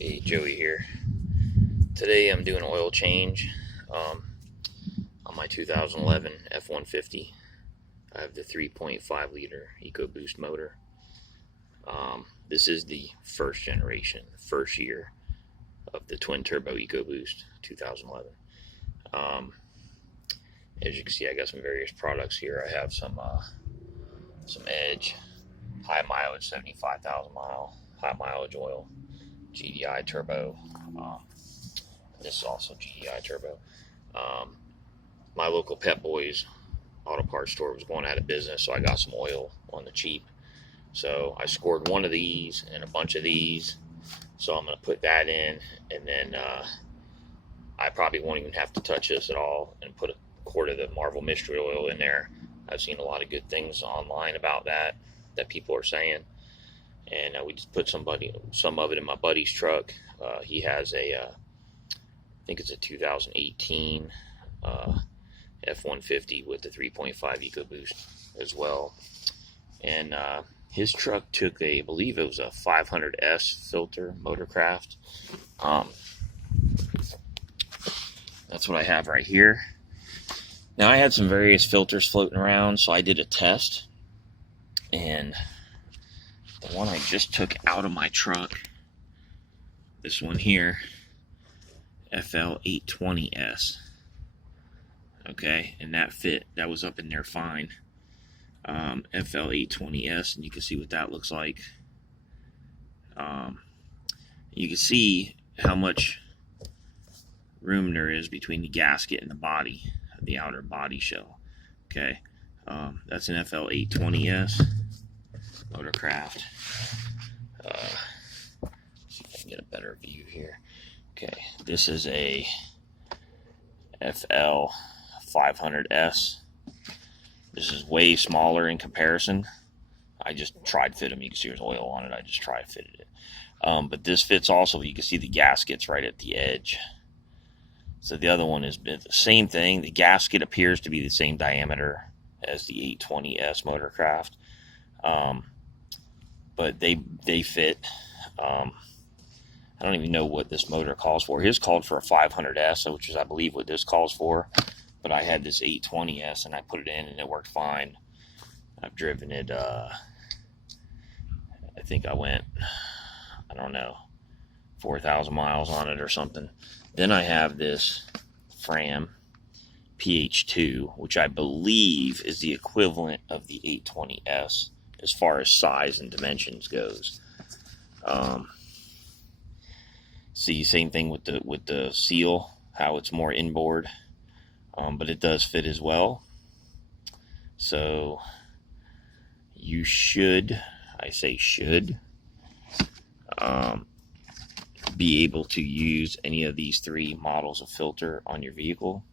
Hey, Joey here. Today I'm doing an oil change on my 2011 F150. I have the 3.5 liter EcoBoost motor. This is the first generation, first year of the twin turbo EcoBoost 2011. As you can see, I got some various products here. I have some Edge, high mileage, 75,000 mile, high mileage oil, GDI turbo. This is also GDI turbo. Um, my local Pep Boys auto parts store was going out of business, so I got some oil on the cheap. So I scored one of these and a bunch of these. So I'm going to put that in, and then I probably won't even have to touch this at all, and put a quart of the Marvel Mystery Oil in there. I've seen a lot of good things online about that people are saying, and we just put some of it in my buddy's truck. He has I think it's a 2018 F150 with the 3.5 EcoBoost as well. And his truck took I believe it was a 500S filter, Motorcraft. That's what I have right here. Now, I had some various filters floating around, so I did a test. And the one I just took out of my truck, this one here, FL820S. Okay, and that was up in there fine. FL820S, and you can see what that looks like. You can see how much room there is between the gasket and the body, the outer body shell. Okay, that's an FL820S Motorcraft. See if I can get a better view here. Okay, this is a FL500S. This is way smaller in comparison. I just tried fit them. You can see there's oil on it. I just tried fitted it. But this fits also. You can see the gasket's right at the edge. So the other one is the same thing. The gasket appears to be the same diameter as the 820S Motorcraft. But they fit. I don't even know what this motor calls for. His called for a 500S, which is, I believe, what this calls for. But I had this 820S, and I put it in, and it worked fine. I've driven it, I think I went, I don't know, 4,000 miles on it or something. Then I have this Fram PH2, which I believe is the equivalent of the 820S as far as size and dimensions goes. See, same thing with the seal, how it's more inboard, but it does fit as well. So you should, I say should, be able to use any of these three models of filter on your vehicle.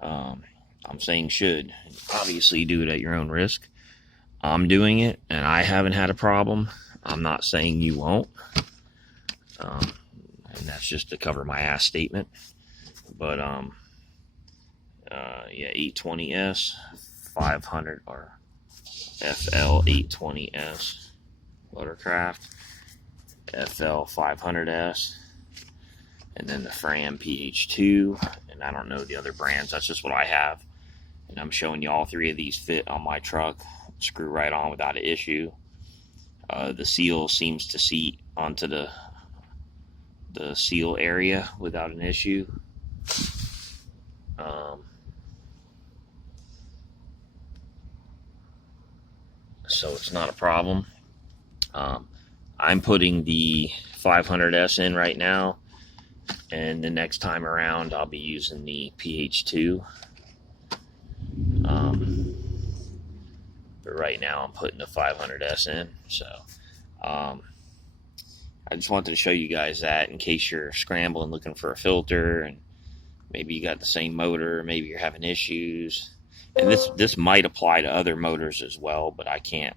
I'm saying should. Obviously, do it at your own risk. I'm doing it, and I haven't had a problem. I'm not saying you won't. And that's just to cover my ass statement. But yeah, 820S 500 or FL820S Motorcraft, FL500S, and then the Fram PH2, and I don't know the other brands. That's just what I have, and I'm showing you all three of these fit on my truck. Screw right on without an issue. The seal seems to seat onto the seal area without an issue. So it's not a problem. I'm putting the 500S in right now, and the next time around I'll be using the PH2. But right now I'm putting the 500S in. So I just wanted to show you guys that in case you're scrambling looking for a filter, and maybe you got the same motor, maybe you're having issues. And this might apply to other motors as well, but I can't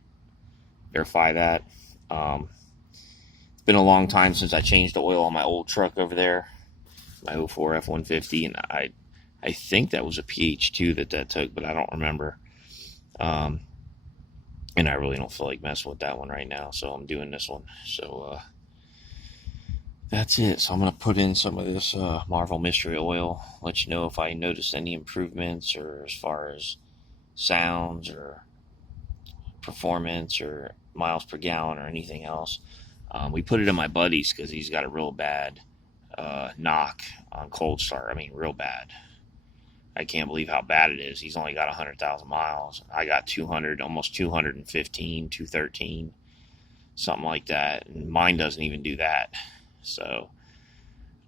verify that. It's been a long time since I changed the oil on my old truck over there, my 04 F150, and I think that was a PH2 that took, but I don't remember. And I really don't feel like messing with that one right now, so I'm doing this one. So that's it. So I'm going to put in some of this Marvel Mystery Oil, let you know if I notice any improvements, or as far as sounds or performance or miles per gallon or anything else. We put it in my buddy's because he's got a real bad knock on cold start. I mean, real bad. I can't believe how bad it is. He's only got 100,000 miles. I got 200, almost 215, 213, something like that. And mine doesn't even do that. So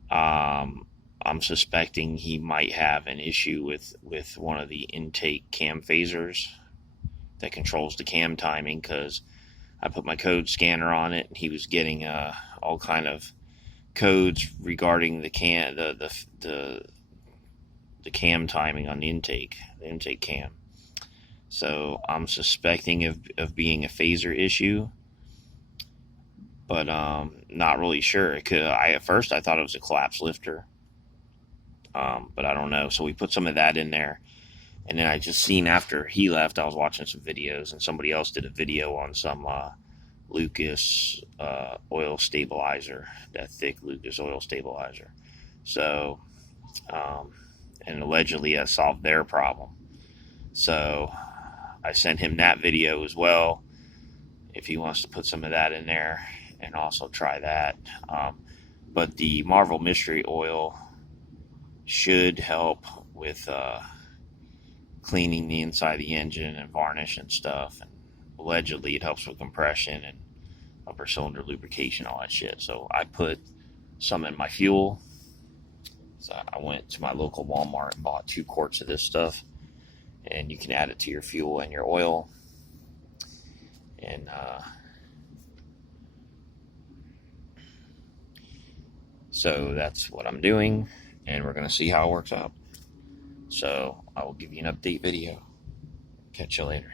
I'm suspecting he might have an issue with one of the intake cam phasers that controls the cam timing, because I put my code scanner on it and he was getting all kind of codes regarding the cam timing on the intake cam. So I'm suspecting of being a phaser issue, but not really sure. It could. At first I thought it was a collapsed lifter, but I don't know. So we put some of that in there. And then I just seen, after he left, I was watching some videos, and somebody else did a video on some Lucas oil stabilizer, that thick Lucas oil stabilizer. So, and allegedly that solved their problem. So I sent him that video as well, if he wants to put some of that in there and also try that. But the Marvel Mystery Oil should help with cleaning the inside of the engine and varnish and stuff. And allegedly it helps with compression and upper cylinder lubrication, all that shit. So I put some in my fuel. So I went to my local Walmart and bought 2 quarts of this stuff, and you can add it to your fuel and your oil. And so that's what I'm doing, and we're going to see how it works out. So I will give you an update video. Catch you later.